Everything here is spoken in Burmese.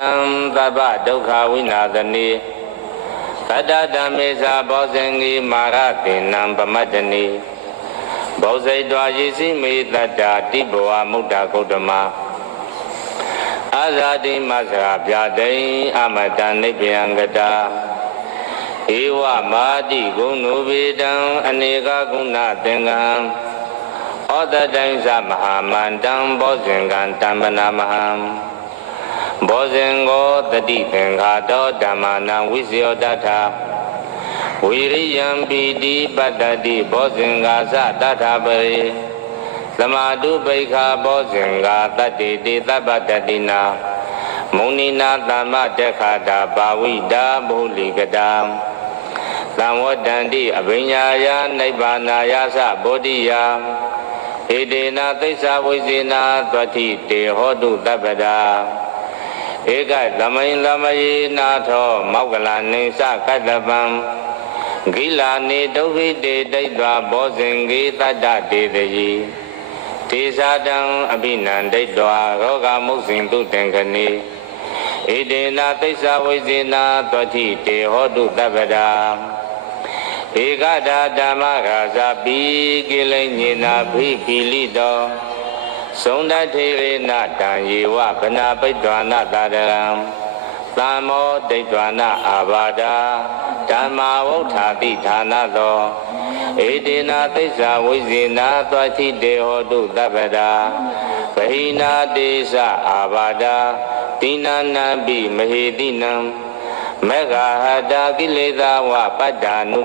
သဗ္ဗဒုက္ခဝိနာသနိသတ္တဓမ္မေသာဘောဇင်ကြီးမာရတိနံပမတ္တနိဘောဇိတ္တဝါယေစီမေတ္တာတိဘဝမုဒ္ဒဂௌတမအာဇာတိမသရာပြတိအမတံနိဗ္ဗယံကတာဧဝမာတိဂုဏုဗေတံအနေကဂုဏသင်္ကံဩတတိုင်္စမဟာမန္တံဘောဇင်ကံတမ္ပနာမဟံဘောဇင်ကိုတတိသင်္ခါတောဓမ္မာနံဝိဇယောတထာဝိရိယံပိတိပတ္တတိဘောဇင်္ဂါသတထာပရိသမာတုပိခာဘောဇင်္ဂါတတ္တိတိသဗ္ဗတတိနာမုဏိနာသမ္မတက္ခတာဘာဝိတာဘုလိကတာသံဝတ္တန္တိအဘိညာယနိဗ္ဗာနာယသဗောဓိယဣတေနသိစ္စာဝိဇေနာသတ္တိတေဟောတုတပ္ပဒါဧကသမိန်သမယေနာထောမောက္ကလနိသကတ္တပံဂိလာနေဒုက္ခိတေဒိဋ္ဌာဘောဇင်ဂေတတ္တတေတယေတေဇာတံအဘိနန္ဒိဋ္ဌာရောဂမုဇင်တုတံခဏိဣတေနသိစ္စာဝိဇေနာသတ္တိတေဟောတုတပ္ပဒါဧကဒါဓမ္မရာဇပိကိလိညေနာဖိကိလိတောသုံးတထေရေနတံယေဝဗနာပိဋ္ဌာနတာရံသမ္မောဒိဋ္ဌာနအာဘာဒာဓမ္မာဝုဋ္ဌာတိဌာနသောဧတေနသိစ္စာဝိဇေနာသတ္တိတေဟောတုတပ္ပဒါဗဟိနာတေသအာဘာဒာတိနာနံပိမဟေတိနံမေဃဟတာကိလေသာဝပတ္တာနု